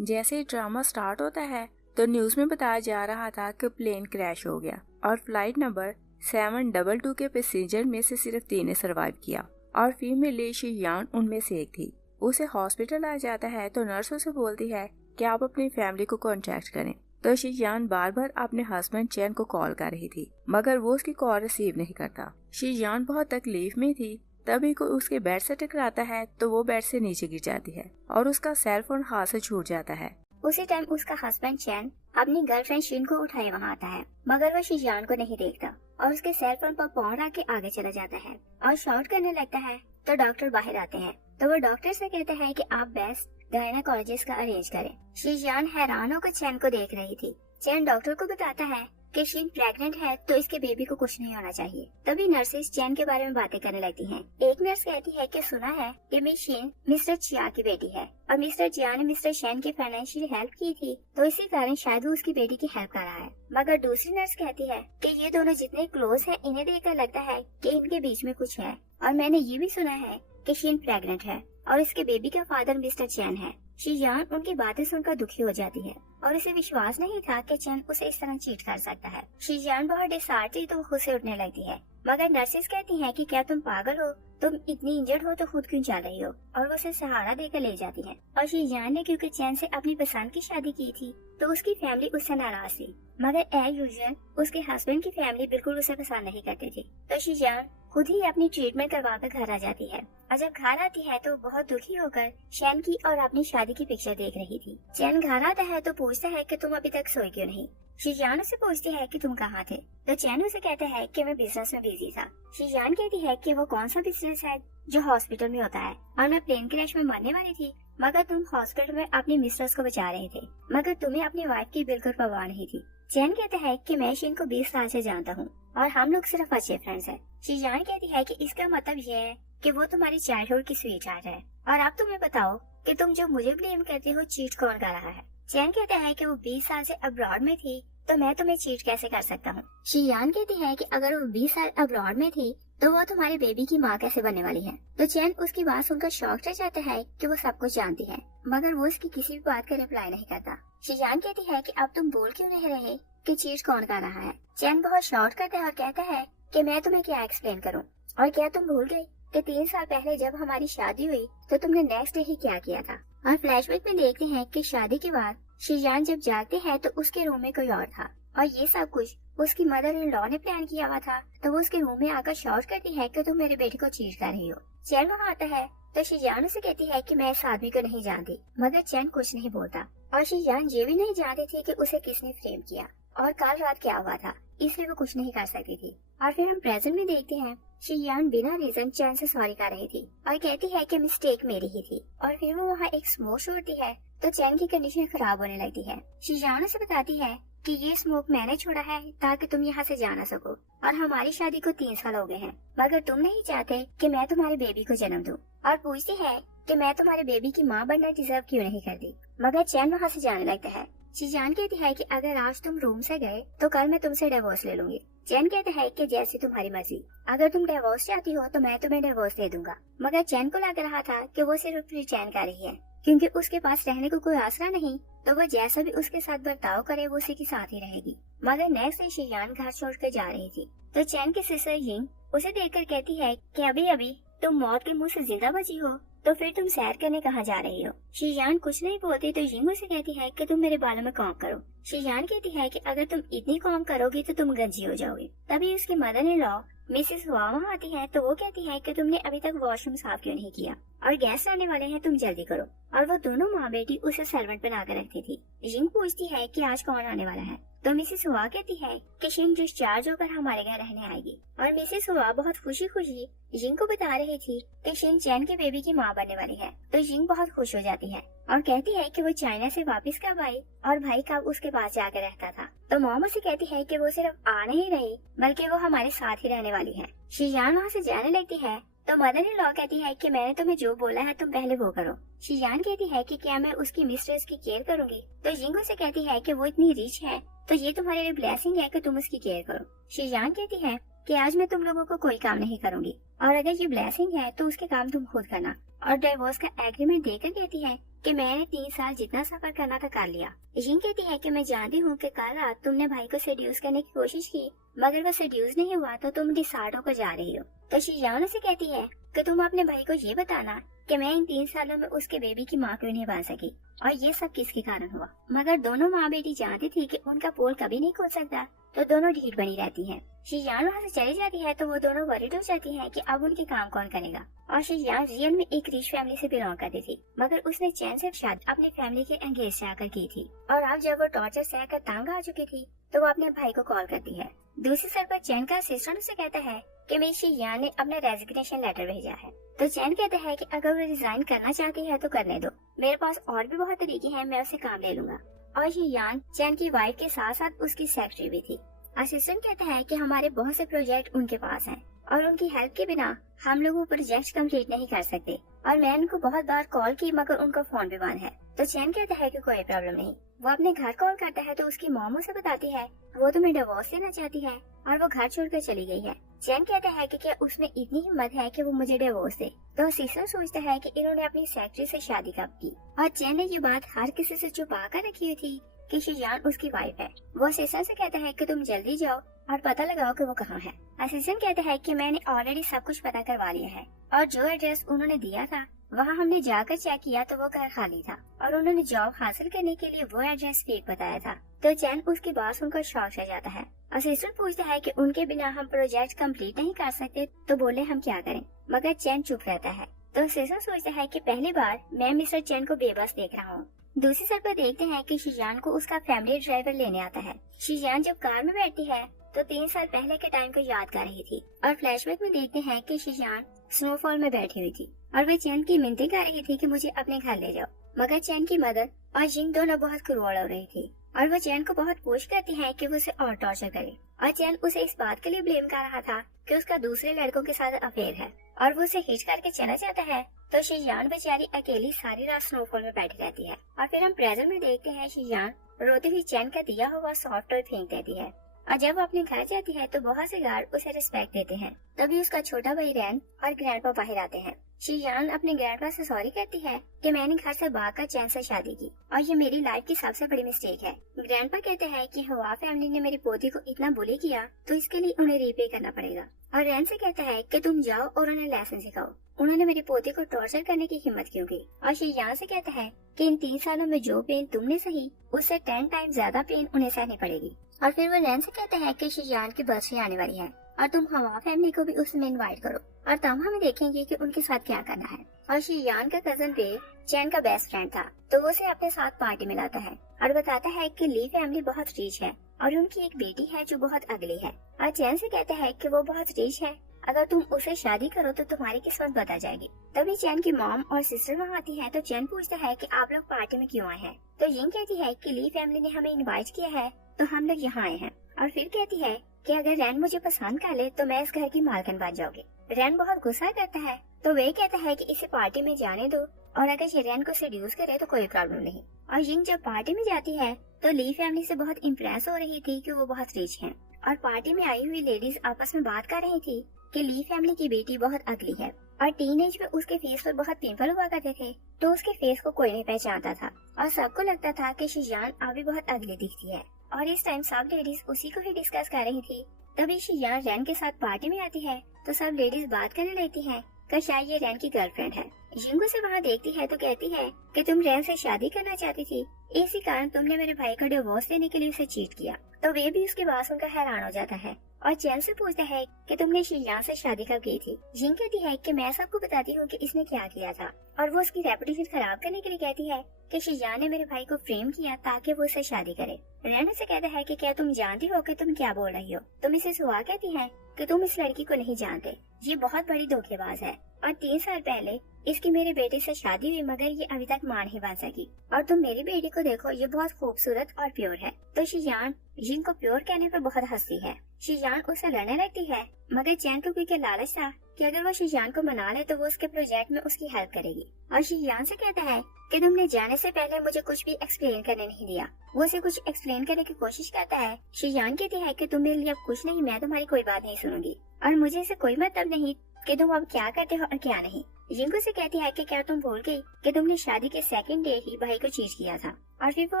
जैसे ही drama start होता है तो न्यूज में बताया जा रहा था कि प्लेन क्रैश हो गया और फ्लाइट नंबर 722 के पैसेंजर में से सिर्फ 3 ने सर्वाइव किया और फीमेल ली शी यान उनमें से एक थी। उसे हॉस्पिटल लाया जाता है तो नर्स उसे बोलती है कि आप अपनी फैमिली को कांटेक्ट करें। तो शी यान बार बार अपने हस्बैंड चैन को कॉल कर रही थी मगर वो उसकी कॉल रिसीव नहीं करता। शी यान बहुत तकलीफ में थी, तभी कोई उसके बेड से टकराता है तो वो बेड से नीचे गिर जाती है और उसका सेल फोन हाथ से छूट जाता है। उसी टाइम उसका हस्बैंड चैन अपनी गर्लफ्रेंड शीन को उठाए वहाँ आता है मगर वो शीजान को नहीं देखता और उसके सेल फोन पर फोन रख के आगे चला जाता है और शॉर्ट करने लगता है। तो डॉक्टर बाहर आते हैं तो वो डॉक्टर से कहते हैं कि आप बेस्ट गायनेकोलॉजिस्ट का अरेंज करें। शीजान हैरान होकर चैन को देख रही थी। चैन डॉक्टर को बताता है कि शीन प्रेग्नेंट है तो इसके बेबी को कुछ नहीं होना चाहिए। तभी नर्सेस चैन के बारे में बातें करने लगती हैं। एक नर्स कहती है कि सुना है कि मिस शीन मिस्टर चिया की बेटी है और मिस्टर चिया ने मिस्टर शैन की फाइनेंशियल हेल्प की थी तो इसी कारण शायद वो उसकी बेटी की हेल्प कर रहा है। मगर दूसरी नर्स कहती है कि ये दोनों जितने क्लोज हैं इन्हें देखकर लगता है कि इनके बीच में कुछ है और मैंने ये भी सुना है कि शीन प्रेग्नेंट है और इसके बेबी का फादर मिस्टर चैन है। शीजान उनकी बातें सुनकर दुखी हो जाती है और उसे विश्वास नहीं था कि चैन उसे इस तरह चीट कर सकता है। शीजान बहुत डिसहार्ट थी तो खुद से उठने लगती है मगर नर्सेस कहती हैं कि क्या तुम पागल हो, तुम इतनी इंजर्ड हो तो खुद क्यों जा रही हो, और वो उसे सहारा देकर ले जाती है। और शीजान ने क्योंकि चैन से अपनी पसंद की शादी की थी तो उसकी फैमिली उससे नाराज थी मगर एज यूजुअल उसके हस्बैंड की फैमिली बिल्कुल उसे पसंद नहीं करती थी। तो शीजान खुद ही अपनी ट्रीटमेंट करवा कर घर आ जाती है और जब घर आती है तो बहुत दुखी होकर चैन की और अपनी शादी की पिक्चर देख रही थी। चैन घर आता है तो पूछता है कि तुम अभी तक सोए क्यों नहीं। शीजान उसे पूछती है कि तुम कहाँ थे तो चैन उसे कहता है कि मैं बिजनेस में बिजी था। शीजान कहती है कि वो कौन सा बिजनेस है जो हॉस्पिटल में होता है और मैं प्लेन क्रैश में मरने वाली थी मगर तुम हॉस्पिटल में अपनी मिस्ट्रेस को बचा रहे थे मगर तुम्हें अपनी वाइफ की बिल्कुल परवाह नहीं थी। चैन कहता है कि मैं शीन को 20 साल से जानता हूँ और हम लोग सिर्फ अच्छे फ्रेंड्स हैं। शीजान कहती है कि इसका मतलब ये है कि वो तुम्हारी चाइल्डहुड की स्वीट हार्ट है और अब तुम्हें बताओ कि तुम जो मुझे ब्लेम करते हो चीट कौन कर रहा है। चैन कहता है कि वो 20 साल से अब्रॉड में थी तो मैं तुम्हें चीट कैसे कर सकता हूँ। शीजान कहती है कि अगर वो 20 साल अब्रॉड में थी तो वो तुम्हारे बेबी की माँ कैसे बनने वाली है। तो चैन उसकी बात सुनकर शॉक रह जाता है कि वो सब कुछ जानती है मगर वो उसकी किसी भी बात का रिप्लाई नहीं करता। शीजान कहती है कि अब तुम बोल क्यों नहीं रहे कि चीट कौन कर रहा है। चैन बहुत शॉर्ट करता है और कहता है कि मैं तुम्हें क्या एक्सप्लेन करूं, और क्या तुम भूल गई कि 3 साल पहले जब हमारी शादी हुई तो तुमने नेक्स्ट डे ही क्या किया था। और फ्लैशबैक में देखते हैं कि शादी के बाद शीजान जब जागती है तो उसके रूम में कोई और था और ये सब कुछ उसकी मदर इन लॉ ने प्लान किया हुआ था। तो वो उसके रूम में आकर शॉर्ट करती है कि तुम मेरे बेटे को चीट कर रही हो। चैन वहाँ आता है तो शीजान उसे कहती है कि मैं इस आदमी को नहीं जानती मगर चैन कुछ नहीं बोलता और शीजान ये भी नहीं जानती थी कि उसे किसने फ्रेम किया और कल रात क्या हुआ था, इसलिए वो कुछ नहीं कर सकती थी। और फिर हम प्रेजेंट में देखते हैं शीजान बिना रीजन चैन से सॉरी कर रही थी और कहती है कि मिस्टेक मेरी ही थी। और फिर वो वहाँ एक स्मोक छोड़ती है तो चैन की कंडीशन खराब होने लगती है। शीजान उसे बताती है कि ये स्मोक मैंने छोड़ा है ताकि तुम यहाँ से जा ना सको और हमारी शादी को 3 साल हो गए हैं मगर तुम नहीं चाहते कि मैं तुम्हारे बेबी को जन्म दूं। और पूछती है कि मैं तुम्हारे बेबी की माँ बनना डिजर्व क्यों नहीं करती मगर चैन वहाँ से जाने लगता है। शीजान कहती है कि अगर आज तुम रूम से गए तो कल मैं तुमसे डिवोर्स ले लूंगी। चैन कहता है कि जैसी तुम्हारी मर्जी, अगर तुम डिवोर्स चाहती हो तो मैं तुम्हें डिवोर्स दे दूंगा। मगर चैन को लग रहा था कि वो सिर्फ प्रिटेंड कर रही है क्योंकि उसके पास रहने को कोई आसरा नहीं तो वो जैसा भी उसके साथ बर्ताव करे वो उसी के साथ ही रहेगी। मगर नेक्स्ट डे शीजान घर छोड़कर जा रही थी तो चैन की सिस्टर यिंग उसे देखकर कहती है कि अभी अभी तुम मौत के मुंह से जिंदा बची हो तो फिर तुम सैर करने कहाँ जा रही हो। शीजान कुछ नहीं बोलती तो यिंग उसे कहती है कि तुम मेरे बालों में कॉम्ब करो। शीजान कहती है कि अगर तुम इतनी कॉम्ब करोगी तो तुम गंजी हो जाओगी। तभी उसकी मदर इन लॉ मिसेस हुआ वहाँ आती है तो वो कहती है कि तुमने अभी तक वॉशरूम साफ क्यों नहीं किया और गेस्ट आने वाले हैं, तुम जल्दी करो। और वो दोनों माँ बेटी उसे सर्वेंट बना कर रखती थी। यिंग पूछती है कि आज कौन आने वाला है तो मिसेस हुआ कहती है कि शिंग डिस्चार्ज होकर हमारे घर रहने आएगी। और मिसेस हुआ बहुत खुशी खुशी यिंग को बता रही थी कि शिंग चैन के बेबी की माँ बनने वाली है। तो यिंग बहुत खुश हो जाती है और कहती है कि वो चाइना से वापस कब आई और भाई कब उसके पास जाकर रहता था। तो मॉम उसे कहती है कि वो सिर्फ आ नहीं रही बल्कि वो हमारे साथ ही रहने वाली है। शीजान वहाँ से जाने लगती है तो मदर इन लॉ कहती है कि मैंने तुम्हें जो बोला है तुम पहले वो करो। शीजान कहती है कि क्या मैं उसकी मिस्ट्रेस की केयर करूंगी। तो यिंग उसे कहती है कि वो इतनी रिच है तो ये तुम्हारे लिए ब्लेसिंग है कि तुम उसकी केयर करो। शीजान कहती है कि आज मैं तुम लोगों को कोई काम नहीं करूंगी और अगर ये ब्लेसिंग है तो उसके काम तुम खुद करना। और डिवोर्स का एग्रीमेंट देकर कहती है कि मैंने 3 साल जितना सफर करना था कर लिया। जिंग कहती है कि मैं जानती हूँ कि कल रात तुमने भाई को सेड्यूस करने की कोशिश की, मगर वो सेड्यूस नहीं हुआ तो तुम डिसार्ड होकर जा रही हो। तो शिजान उसे कहती है कि तुम अपने भाई को ये बताना कि मैं इन 3 सालों में उसके बेबी की माँ क्यों नहीं बन सकी और ये सब किसके कारण हुआ। मगर दोनों माँ बेटी जानती थी कि उनका पोल कभी नहीं खुल सकता, तो दोनों ढीठ बनी रहती हैं। शिजान वहाँ से चली जाती है तो वो दोनों वरीड हो जाती हैं कि अब उनके काम कौन करेगा। और शिजान रियल में एक रिच फैमिली से बिलोंग करती थी, मगर उसने चैन से शादी अपनी फैमिली के एंगेज से आकर की थी। और अब जब वो टॉर्चर सहकर तंग आ चुकी थी तो वो अपने भाई को कॉल करती है। दूसरी सर पर चैन का असिस्टेंट उसे कहता है कि मेरी शिजान ने अपना रेजिग्नेशन लेटर भेजा है। तो चैन कहता है कि अगर वो रिजाइन करना चाहती है तो करने दो, मेरे पास और भी बहुत तरीके हैं, मैं उसे काम ले लूंगा। और शिजान चैन की वाइफ के साथ साथ उसकी सेक्रेटरी भी थी। असिस्टेंट कहता है कि हमारे बहुत से प्रोजेक्ट उनके पास हैं और उनकी हेल्प के बिना हम लोग वो प्रोजेक्ट कंप्लीट नहीं कर सकते। और मैं उनको बहुत बार कॉल की मगर उनका फोन भी बंद है। तो चैन कहता है कि कोई प्रॉब्लम नहीं। वो अपने घर कॉल करता है तो उसकी मॉम उसे बताती है वो तुम्हें डिवोर्स देना चाहती है और वो घर छोड़कर चली गई है। चैन कहता है कि क्या उसमें इतनी हिम्मत है कि वो मुझे डिवोर्स दे। तो सीसन सोचता है कि इन्होंने अपनी सेक्रेटरी से शादी कब की, और चैन ने ये बात हर किसी से छुपा कर रखी हुई थी कि शिजान उसकी वाइफ है। वो असिस्टेंट से कहता है कि तुम जल्दी जाओ और पता लगाओ कि वो कहाँ है। असिस्टेंट कहता है कि मैंने ऑलरेडी सब कुछ पता करवा लिया है और जो एड्रेस उन्होंने दिया था वहाँ हमने जाकर चेक किया तो वो घर खाली था और उन्होंने जॉब हासिल करने के लिए वो एड्रेस फेक बताया था। तो चैन उसकी बात सुनकर शॉक रह जाता है। असिस्टेंट पूछता है कि उनके बिना हम प्रोजेक्ट कंप्लीट नहीं कर सकते, तो बोले हम क्या करें, मगर चैन चुप रहता है। तो असिस्टेंट सोचता है कि पहली बार मैं मिस्टर चैन को बेबस देख रहा हूँ। दूसरी सर पर देखते हैं कि शिजान को उसका फैमिली ड्राइवर लेने आता है। शिजान जब कार में बैठती है तो 3 साल पहले के टाइम को याद कर रही थी और फ्लैशबैक में देखते हैं कि शिजान स्नोफॉल में बैठी हुई थी और वे चैन की मिन्नतें कर रही थी कि मुझे अपने घर ले जाओ। मगर चैन की मदर और जिंग दोनों बहुत क्रूर हो रही थी और वो चैन को बहुत पुश करती है कि वो उसे और टॉर्चर करे। और चैन उसे इस बात के लिए ब्लेम कर रहा था कि उसका दूसरे लड़कों के साथ अफेयर है और वो उसे हिच करके चला जाता है। तो शिजान बेचारी अकेली सारी रात स्नोफॉल में बैठी रहती है। और फिर हम प्रेजेंट में देखते हैं शिजान रोती हुई चैन का दिया हुआ सॉफ्टवेयर फेंक देती है और जब वो अपने घर जाती है तो बहुत से गार्ड उसे रिस्पेक्ट देते हैं। तभी उसका छोटा भाई रैन और ग्रैंडपा बाहर आते हैं। शिजान अपने ग्रैंडपा से सॉरी कहती है कि मैंने घर से भागकर चैन से शादी की और ये मेरी लाइफ की सबसे बड़ी मिस्टेक है। ग्रैंडपा कहते हैं कि हवा फैमिली ने मेरी पोती को इतना बुली किया तो इसके लिए उन्हें रीपे करना पड़ेगा। और रैन से कहता है कि तुम जाओ और उन्हें लेसन सिखाओ, उन्होंने मेरी पोती को टॉर्चर करने की हिम्मत क्यों की। और शिजान से कहता है कि इन 3 सालों में जो पेन तुमने सही उससे 10 टाइम ज्यादा पेन उन्हें सहनी पड़ेगी। और फिर वो रैन से कहता है कि शिजान की बर्थडे आने वाली है और तुम हवा फैमिली को भी उसमें इनवाइट करो और तब हमें देखेंगे कि उनके साथ क्या करना है। और शिजान का कजन बेव चैन का बेस्ट फ्रेंड था, तो वो उसे अपने साथ पार्टी में लाता है और बताता है कि ली फैमिली बहुत रिच है और उनकी एक बेटी है जो बहुत अगली है। और चैन से कहता है कि वो बहुत रिच है, अगर तुम उसे शादी करो तो तुम्हारी किस्मत बता जाएगी। तभी चैन की मॉम और सिस्टर वहाँ आती है तो चैन पूछता है कि आप लोग पार्टी में क्यों आए हैं। तो यिंग कहती है कि ली फैमिली ने हमें इनवाइट किया है तो हम लोग यहाँ आए हैं। और फिर कहती है कि अगर रैन मुझे पसंद कर ले तो मैं इस घर की मालकिन बन जाऊंगी। रैन बहुत गुस्सा करता है तो वे कहता है कि इसे पार्टी में जाने दो और अगर ये रैन को सेड्यूस करे तो कोई प्रॉब्लम नहीं। और यिंग जब पार्टी में जाती है तो ली फैमिली से बहुत इम्प्रेस हो रही थी कि वो बहुत रिच हैं। और पार्टी में आई हुई लेडीज आपस में बात कर रही थी कि ली फैमिली की बेटी बहुत अगली है और टीनेज में उसके फेस पर बहुत पिंपल हुआ करते थे, तो उसके फेस को कोई नहीं पहचानता था और सबको लगता था कि शिजान अभी बहुत अगली दिखती है। और इस टाइम सब लेडीज उसी को ही डिस्कस कर रही थी। तभी शिजान रैन के साथ पार्टी में आती है तो सब लेडीज बात करने लगती हैं कि शायद ये रैन की गर्लफ्रेंड है। जिंगू से वहाँ देखती है तो कहती है कि तुम रैन से शादी करना चाहती थी, इसी कारण तुमने मेरे भाई को डिवोर्स देने के लिए उसे चीट किया। तो वे भी उसकी बात सुनकर हैरान हो जाता है और चैन से पूछता है कि तुमने शिजान से शादी कब की थी। जिंग कहती है कि मैं सबको बताती हूँ कि इसने क्या किया था और वो उसकी रेपुटेशन खराब करने के लिए कहती है कि शिजान ने मेरे भाई को फ्रेम किया ताकि वो उससे शादी करे। रैन से कहता है कि क्या तुम जानती हो कि तुम क्या बोल रही हो। तुम इसे सुहा कहती है कि तुम इस लड़की को नहीं जानते, ये बहुत बड़ी धोखेबाज है और 3 साल पहले इसकी मेरे बेटे से शादी हुई मगर ये अभी तक मां नहीं बन सकी। और तुम मेरी बेटी को देखो, ये बहुत खूबसूरत और प्योर है। तो शिजान जिंग को प्योर कहने पर बहुत हंसती है। शिजान उससे लड़ने लगती है मगर चैन को क्योंकि लालच था कि अगर वो शिजान को मना ले तो वो उसके प्रोजेक्ट में उसकी हेल्प करेगी। और शिजान से कहता है कि तुमने जाने से पहले मुझे कुछ भी एक्सप्लेन करने नहीं दिया। वो उसे कुछ एक्सप्लेन करने की कोशिश करता है। शिजान कहती है कि तुम मेरे लिए अब कुछ नहीं, मैं तुम्हारी कोई बात नहीं सुनूंगी और मुझे इससे कोई मतलब नहीं कि तुम अब क्या करते हो और क्या नहीं। जिंगू से कहती है कि क्या तुम भूल गई कि तुमने शादी के सेकंड डे ही भाई को चीट किया था। और फिर वो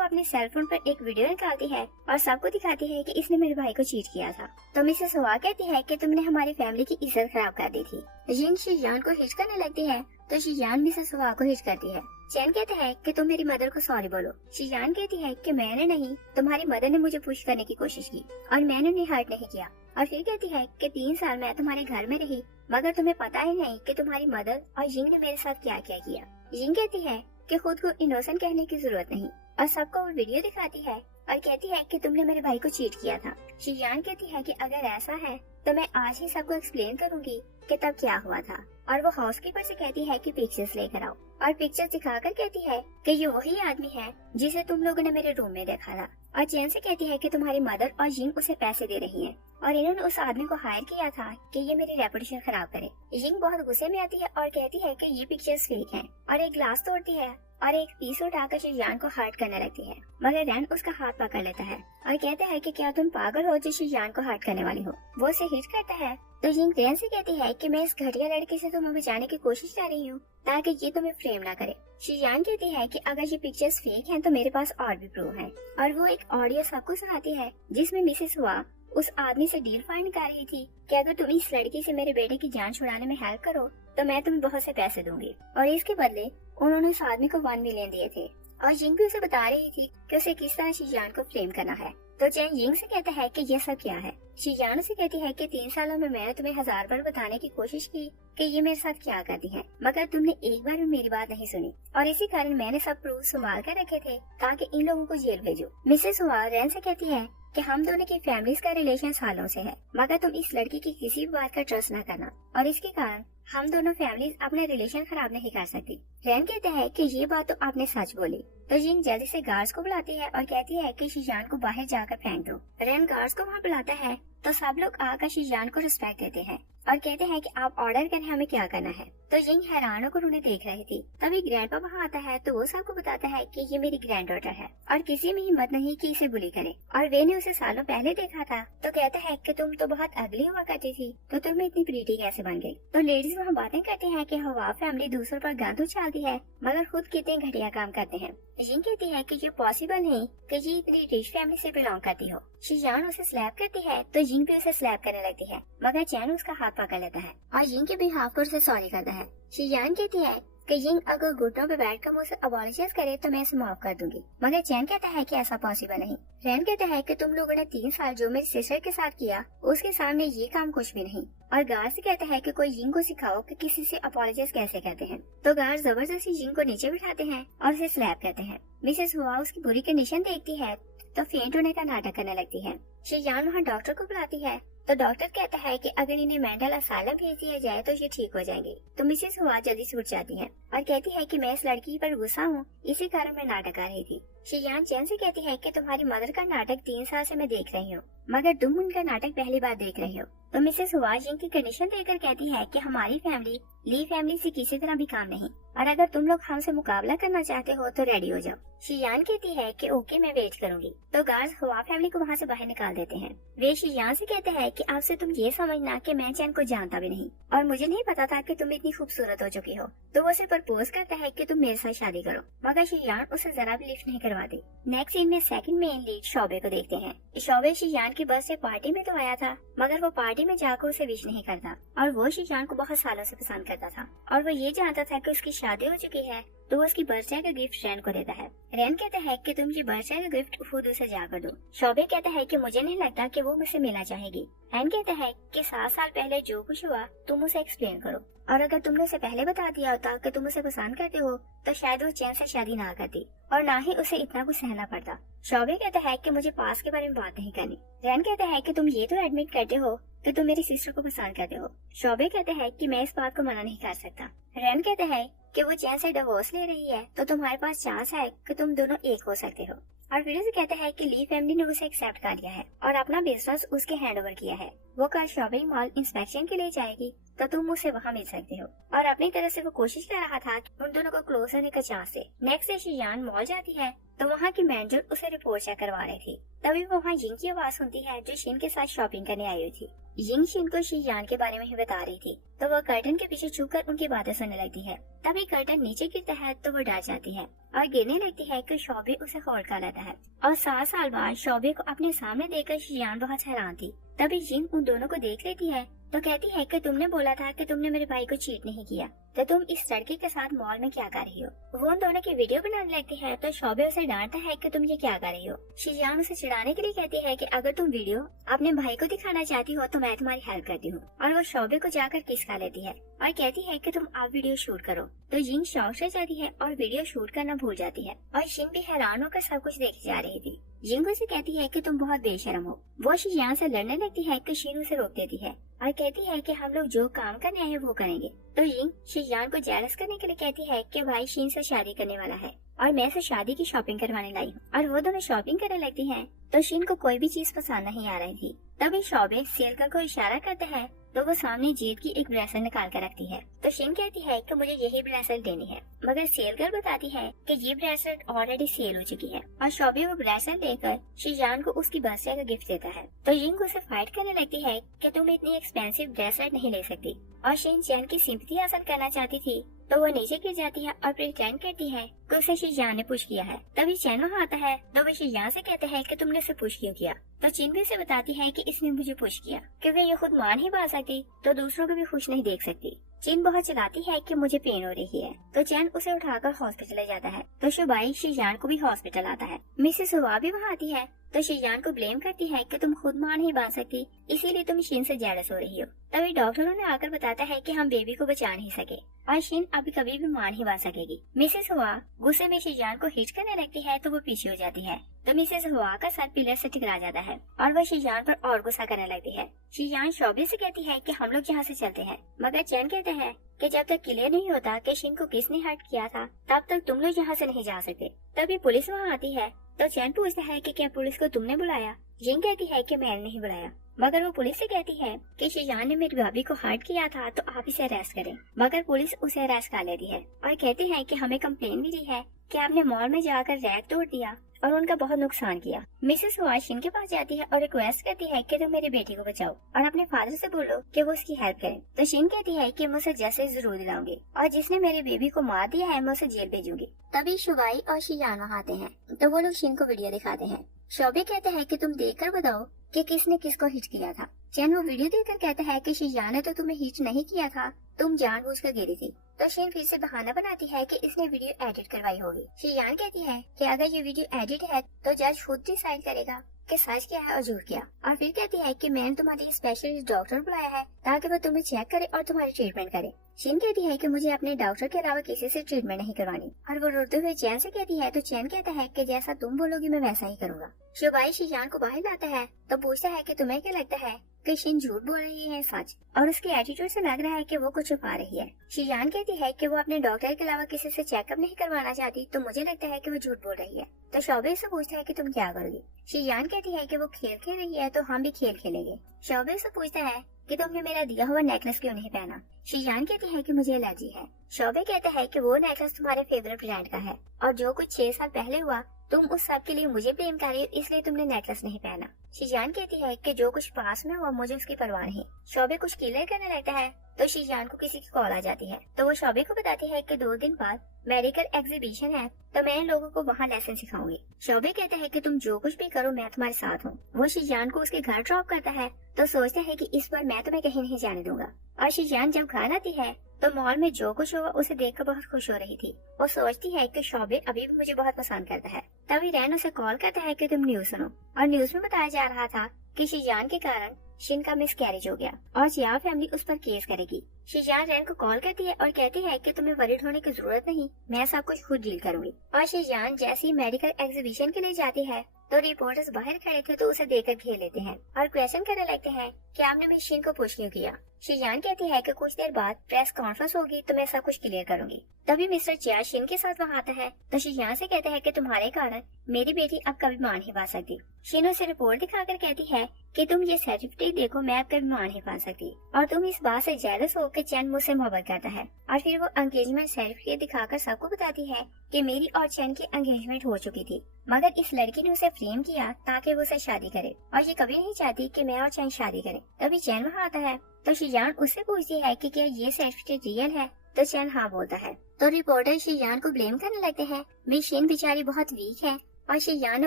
अपने सेलफोन पर एक वीडियो निकालती है और सबको दिखाती है कि इसने मेरे भाई को चीट किया था। तो मिसेस हुआ कहती है कि तुमने हमारी फैमिली की इज्जत खराब कर दी थी। जिंग शीजान को हिट करने लगती है तो शीजान मिसेस हुआ को हिट करती है। चैन कहता है कि तुम मेरी मदर को सॉरी बोलो। शीजान कहती है कि मैंने नहीं, तुम्हारी मदर ने मुझे पुश करने की कोशिश की और मैंने उन्हें हर्ट नहीं किया। और फिर कहती है कि 3 साल मैं तुम्हारे घर में रही मगर तुम्हें पता ही नहीं कि तुम्हारी मदर और जिंग ने मेरे साथ क्या क्या किया। जिंग कहती है कि खुद को इनोसेंट कहने की जरूरत नहीं और सबको वो वीडियो दिखाती है और कहती है कि तुमने मेरे भाई को चीट किया था। शीजान कहती है कि अगर ऐसा है तो मैं आज ही सबको एक्सप्लेन करूंगी कि तब क्या हुआ था। और वो हाउसकीपर से कहती है कि पिक्चर्स लेकर आओ और पिक्चर्स दिखाकर कहती है कि ये वही आदमी है जिसे तुम लोगों ने मेरे रूम में देखा था। और चैन से कहती है कि तुम्हारी मदर और जिंग उसे पैसे दे रही हैं और इन्होंने उस आदमी को हायर किया था कि ये मेरी रेपुटेशन खराब करे। जिंग बहुत गुस्से में आती है और कहती है कि ये पिक्चर्स फेक हैं और एक ग्लास तोड़ती है और एक पीस उठाकर शीजान को हर्ट करने लगती है मगर रैन उसका हाथ पकड़ लेता है और कहता है कि क्या तुम पागल हो जो शीजान को हर्ट करने वाली हो। वो उसे हिट करता है तो जिंग रैन से कहती है कि मैं इस घटिया लड़के से तुम्हें बचाने की कोशिश कर रही हूँ ताकि ये तुम्हें फ्रेम ना करे। शीजान कहती है कि अगर ये पिक्चर्स फेक हैं तो मेरे पास और भी प्रूफ है। और वो एक ऑडियो सबको सुनाती है जिसमें मिसेस हुआ उस आदमी से डील फाइंड कर रही थी कि अगर तुम इस लड़की से मेरे बेटे की जान छुड़ाने में हेल्प करो तो मैं तुम्हें बहुत से पैसे दूंगी। और इसके बदले उन्होंने उस आदमी को 1 मिलियन दिए थे। और जिंग भी उसे बता रही थी कि उसे किस तरह शीजान को फ्रेम करना है। तो चैन जिंग से कहता है कि ये सब क्या है। शीजान से कहती है कि 3 सालों में मैंने तुम्हें 1000 बार बताने की कोशिश की कि ये मेरे साथ क्या करती है मगर तुमने एक बार भी मेरी बात नहीं सुनी और इसी कारण मैंने सब प्रूफ संभाल कर रखे थे ताकि इन लोगों को जेल भेजो। मिसेस हुआ रैन से कहती है कि हम दोनों की फैमिलीज का रिलेशन सालों से है मगर तुम इस लड़की की किसी भी बात का ट्रस्ट न करना और इसके कारण हम दोनों फैमिलीज अपने रिलेशन खराब नहीं कर सकती। रैन कहता है कि ये बात तो आपने सच बोली। तो जिंग जल्दी से गार्ड्स को बुलाती है और कहती है कि शीजान को बाहर जाकर फेंक दो। रैन गार्ड्स को वहाँ बुलाता है तो सब लोग आकर शीजान को रिस्पेक्ट देते हैं और कहते हैं कि आप ऑर्डर करें हमें क्या करना है। तो जिंग हैरान होकर उन्हें देख रही थी। तभी ग्रैंडपा वहाँ आता है तो वो सबको बताता है कि ये मेरी ग्रैंड डॉटर है और किसी में हिम्मत नहीं कि इसे बुली करे। और वे ने उसे सालों पहले देखा था तो कहता है कि तुम तो बहुत अगली हुआ करती थी तो तुम इतनी प्रीटी कैसे बन गई। तो लेडीज वहाँ बातें करती हैं कि हवा फैमिली दूसरों पर गंद उछालती है मगर खुद कितने घटिया काम करते हैं। जिंग कहती है कि ये पॉसिबल नहीं कि ये इतनी रिच फैमिली से बिलोंग करती हो। शीजान उसे स्लैप करती है तो जिंग भी उसे स्लैप करने लगती है मगर चैन उसका हाथ पकड़ लेता है और जिंग के बिहाफ पर उसे सॉरी करता है। शीजान कहती है कि जिंग अगर घुटनों पे बैठकर मुझसे अपॉलोजाइज करे तो मैं इसे माफ कर दूंगी मगर चैन कहता है कि ऐसा पॉसिबल नहीं। रैन कहता है कि तुम लोगों ने 3 साल जो मेरी सिस्टर के साथ किया उसके सामने ये काम कुछ भी नहीं। और गार्ड से कहता है कि कोई जिंग को सिखाओ कि किसी से अपॉलोजाइज कैसे करते हैं। तो गार्ड जबरदस्ती जिंग को नीचे बिठाते हैं और उसे स्लैप करते हैं। मिसेस हुआ उसकी बुरी कंडीशन देखती है तो फेंट होने का नाटक करने लगती है। शीजान वहाँ डॉक्टर को बुलाती है तो डॉक्टर कहता है कि अगर इन्हें मेंटल असाइलम भेज दिया जाए तो ये ठीक हो जाएंगे। तो मिसेस हुआ जल्दी से उठ जाती है और कहती है कि मैं इस लड़की पर गुस्सा हूँ इसी कारण मैं नाटक कर रही थी। शीजान चैन से कहती है कि तुम्हारी मदर का नाटक 3 साल से मैं देख रही हूँ मगर तुम उनका नाटक पहली बार देख रहे हो। तो मिसेस हुआ जिंग की कंडीशन देकर कहती है कि हमारी फैमिली ली फैमिली से किसी तरह भी काम नहीं और अगर तुम लोग हमसे मुकाबला करना चाहते हो तो रेडी हो जाओ। शीजान कहती है कि ओके मैं वेट करूंगी। तो गार्ड्स हुआ फैमिली को वहाँ से बाहर निकाल देते हैं। वे शीजान से कहते हैं कि आपसे तुम ये समझना कि मैं चैन को जानता भी नहीं और मुझे नहीं पता था कि तुम इतनी खूबसूरत हो चुकी हो। तो वो उसे प्रपोज करता है कि तुम मेरे साथ शादी करो मगर शीजान उसे जरा भी लिफ्ट नहीं करवाती। नेक्स्ट सीन में सेकंड मेन लीड शोबे को देखते हैं। शोबे शीजान की बर्थडे पार्टी में तो आया था मगर वो पार्टी में जाकर उसे विश नहीं करता और वो शीजान को बहुत सालों से पसंद करता था और वो ये जानता था कि उसकी शादी हो चुकी है तो वो उसकी बर्थडे का गिफ्ट रैन को देता है। रैन कहता है कि तुम ये बर्थडे का गिफ्ट खुद उसे जाकर दो। शोबे कहता है कि मुझे नहीं लगता कि वो मुझसे मिलना चाहेगी। रैन कहता है कि 7 साल पहले जो कुछ हुआ तुम उसे एक्सप्लेन करो और अगर तुमने उसे पहले बता दिया होता कि तुम उसे पसंद करते हो तो शायद वो चैन से शादी ना करती और ना ही उसे इतना कुछ सहना पड़ता। शोबे कहता है कि मुझे पास के बारे में बात नहीं करनी। रैन कहता है कि तुम ये तो एडमिट करते हो कि तुम मेरी सिस्टर को पसंद करते हो। शोबे कहता है कि मैं इस बात को मना नहीं कर सकता। रैन कहता है कि वो चैन से डिवोर्स ले रही है तो तुम्हारे पास चांस है कि तुम दोनों एक हो सकते हो। और फिर उसे कहता है कि ली फैमिली ने उसे एक्सेप्ट कर लिया है और अपना बिजनेस उसके हैंड ओवर किया है। वो कल शॉपिंग मॉल इंस्पेक्शन के लिए जाएगी तो तुम उसे वहाँ मिल सकते हो। और अपनी तरफ से वो कोशिश कर रहा था कि उन दोनों को क्लोज होने का चांस है। नेक्स्ट डे शीजान मॉल जाती है तो वहाँ की मैनेजर उसे रिपोर्ट चेक करवा रही थी। तभी वो वहाँ यिंग की आवाज सुनती है जो शिन के साथ शॉपिंग करने आई हुई थी। यिंग शिन को शीजान के बारे में ही बता रही थी, तो वो कर्टन के पीछे छुपकर उनकी बातें सुनने लगती है। तभी कर्टन नीचे गिरता है तो वो डर जाती है और गिरने लगती है कि शोबे उसे होल्ड कर लेता है। और 7 साल बाद शोबे को अपने सामने देखकर शीजान बहुत हैरान थी। तभी यिंग उन दोनों को देख लेती है तो कहती है कि तुमने बोला था कि तुमने मेरे भाई को चीट नहीं किया, तो तुम इस लड़के के साथ मॉल में क्या कर रही हो। वो उन दोनों की वीडियो बनाने लगती है तो शोबे उसे डांटता है कि तुम ये क्या कर रही हो। शीजान उसे चिढ़ाने के लिए कहती है कि अगर तुम वीडियो अपने भाई को दिखाना चाहती हो तो मैं तुम्हारी हेल्प करती हूँ। और वो शोबे को जाकर किस कर लेती है और कहती है कि तुम आप वीडियो शूट करो। तो यिंग शौक से जाती है और वीडियो शूट करना भूल जाती है और शिन भी हैरान होकर सब कुछ देखी जा रही थी। यिंग उसे कहती है कि तुम बहुत बेशर्म हो। वो शीजान से लड़ने लगती है कि शिन उसे रोक देती है और कहती है कि हम लोग जो काम करने आए वो करेंगे। तो यिंग शीजान को जेलस करने के लिए कहती है कि भाई शिन से शादी करने वाला है और मैं इसे शादी की शॉपिंग करवाने लाई हूँ। और वो दोनों शॉपिंग करने लगती हैं तो शिन को कोई भी चीज पसंद नहीं आ रही थी। तभी शोबे सेलकर को इशारा करते हैं तो वो सामने जेब की एक ब्रेसलेट निकाल कर रखती है। तो शिन कहती है कि मुझे यही ब्रेसलेट देनी है, मगर सेल गर्ल बताती है कि ये ब्रेसलेट ऑलरेडी सेल हो चुकी है। और शोबे वो ब्रेसलेट लेकर शीजान को उसकी बर्थडे का गिफ्ट देता है। तो यिंग उसे फाइट करने लगती है कि तुम इतनी एक्सपेंसिव ब्रेसलेट नहीं ले सकती। और शिन चैन की सिंपैथी हासिल करना चाहती थी तो वो नीचे गिर जाती है और प्रिटेंड करती है कि उसे शीजान ने पुश किया है। तभी चैन वहाँ आता है तो वो शीजान से कहते हैं कि तुमने उसे पुश क्यों किया। तो चिन भी उसे बताती है कि इसने मुझे पुश किया क्योंकि ये खुद मान ही पा सकती तो दूसरों को भी खुश नहीं देख सकती। चिन बहुत चिल्लाती है कि मुझे पेन हो रही है। तो चैन उसे उठाकर हॉस्पिटल ले जाता है। तो शुबाई शीजान को भी हॉस्पिटल आता है। मिसेस हुआ भी वहाँ आती है तो शीजान को ब्लेम करती है कि तुम खुद मां नहीं बन सकती, इसीलिए तुम शिन से जेलस हो रही हो। तभी डॉक्टरों ने आकर बताता है कि हम बेबी को बचा नहीं सके और शिन अभी कभी भी मां नहीं बन सकेगी। मिसेस हुआ गुस्से में शीजान को हिट करने लगती है तो वो पीछे हो जाती है। तो मिसेस हुआ का सर पिलर से टकरा जाता है और वह शीजान पर और गुस्सा करने लगती है। शीजान शोबे से कहती है कि हम लोग यहाँ से चलते हैं, मगर चैन कहते हैं कि जब तक क्लियर नहीं होता कि शिन को किसने हर्ट किया था तब तक तुम लोग यहाँ से नहीं जा सकते। तभी पुलिस वहाँ आती है तो चैन पूछता है कि क्या पुलिस को तुमने बुलाया। यिंग कहती है कि मैंने नहीं बुलाया, मगर वो पुलिस से कहती है कि शीजान ने मेरी भाभी को हर्ट किया था तो आप इसे अरेस्ट करें। मगर पुलिस उसे अरेस्ट कर लेती है और कहती है कि हमें कंप्लेन मिली है कि आपने मॉल में जाकर रैक तोड़ दिया और उनका बहुत नुकसान किया। मिसेस हुआ शिन के पास जाती है और रिक्वेस्ट करती है कि तुम मेरी बेटी को बचाओ और अपने फादर से बोलो कि वो उसकी हेल्प करें। तो शिन कहती है कि मैं उसे जस्टिस जरूर दिलाऊंगी और जिसने मेरी बेबी को मार दिया है मैं उसे जेल भेजूंगी। तभी शुबाई और शीजान वहाँ आते हैं तो वो लोग शिन को वीडियो दिखाते हैं। शोबे कहते हैं कि तुम देखकर बताओ कि किसने किसको हिट किया था। चैन वो वीडियो देखकर कहता है कि शीजान ने तो तुम्हें हिट नहीं किया था, तुम जानबूझकर गिरी थी। तो शिन फिर से बहाना बनाती है कि इसने वीडियो एडिट करवाई होगी। शीजान कहती है कि अगर ये वीडियो एडिट है तो जज खुद डिसाइड करेगा कि सच क्या है और झूठ क्या। और फिर कहती है कि मैंने तुम्हारे स्पेशलिस्ट डॉक्टर बुलाया है ताकि वो तुम्हें चेक करे और तुम्हारी ट्रीटमेंट करे। शिन कहती है कि मुझे अपने डॉक्टर के अलावा किसी से ट्रीटमेंट नहीं करवानी और वो रोते हुए चैन से कहती है तो चैन कहता है कि जैसा तुम बोलोगी मैं वैसा ही करूँगा। शुबाई शीजान को बाहर लाता है तो पूछता है कि तुम्हें क्या लगता है कि शिन झूठ बोल रही है सच, और उसके एटीट्यूड से लग रहा है कि वो कुछ छुपा रही है। शीजान कहती है कि वो अपने डॉक्टर के अलावा किसी से चेकअप नहीं करवाना चाहती तो मुझे लगता है कि वो झूठ बोल रही है। तो शोबे से पूछता है कि तुम क्या करोगी। शीजान कहती है कि वो खेल खेल रही है तो हम भी खेल खेलेंगे। शोबे से पूछता है कि तुमने मेरा दिया हुआ नेकलेस क्यों नहीं पहना। शीजान कहती है कि मुझे एलर्जी है। शोबे कहता है कि वो नेकलेस तुम्हारे फेवरेट ब्रांड का है और जो कुछ 6 साल पहले हुआ तुम उस सब के लिए मुझे ब्लेम कर रही हो, इसलिए तुमने नेकलेस नहीं पहना। शीजान कहती है कि जो कुछ पास में हुआ मुझे उसकी परवाह नहीं। शोबे कुछ क्लियर करने लगता है तो शीजान को किसी की कॉल आ जाती है तो वो शोबे को बताती है कि 2 दिन बाद मेडिकल एग्जीबिशन है तो मैं लोगों को वहाँ लेसन सिखाऊंगी। शोबे कहते हैं कि तुम जो कुछ भी करो मैं तुम्हारे साथ हूँ। वो शीजान को उसके घर ड्रॉप करता है तो सोचता है कि इस बार मैं तुम्हें कहीं नहीं जाने दूंगा। और शीजान जब घर आती है तो मॉल में जो कुछ हुआ उसे देखकर बहुत खुश हो रही थी। वो सोचती है कि शोबे अभी भी मुझे बहुत पसंद करता है। तभी रैन उसे कॉल करता है कि तुम न्यूज सुनो और न्यूज में बताया जा रहा था कि शीजान के कारण शिन का मिसकैरेज हो गया और जिया फैमिली उस पर केस करेगी। शीजान रैन को कॉल करती है और कहती है कि तुम्हें वरीड होने की जरूरत नहीं, मैं सब कुछ खुद डील करूंगी। और शीजान जैसे ही मेडिकल एग्जीबिशन के लिए जाती है तो रिपोर्टर्स बाहर खड़े थे तो उसे देखकर घेर लेते हैं और क्वेश्चन करने लगते हैं कि आपने मिस शिन को पुश क्यों किया। शीजान कहती है कि कुछ देर बाद प्रेस कॉन्फ्रेंस होगी तो मैं सब कुछ क्लियर करूंगी। तभी मिस्टर चिया शिन के साथ वहाँ आता है तो शीजान से कहता है कि तुम्हारे कारण मेरी बेटी अब कभी मां नहीं बन सकती। शिन उसे रिपोर्ट दिखाकर कहती है कि तुम ये सर्टिफिकेट देखो, मैं अब कभी मां नहीं बन सकती और तुम इस बात से जेलस हो कि चैन मुझसे मोहब्बत करता है और फिर वो एंगेजमेंट सर्टिफिकेट दिखाकर सबको बताती है कि मेरी और चैन की एंगेजमेंट हो चुकी थी, मगर इस लड़की ने उसे फ्रेम किया ताकि वो उसे शादी करे और ये कभी नहीं चाहती कि मैं और चैन शादी करें। तभी चैन वहाँ आता है तो शिजान उससे पूछती है कि क्या ये सर्टिफिकेट रियल है, तो चैन हाँ बोलता है। तो रिपोर्टर शिजान को ब्लेम करने लगते हैं। मिस शीन बेचारी बहुत वीक है और शिजान ने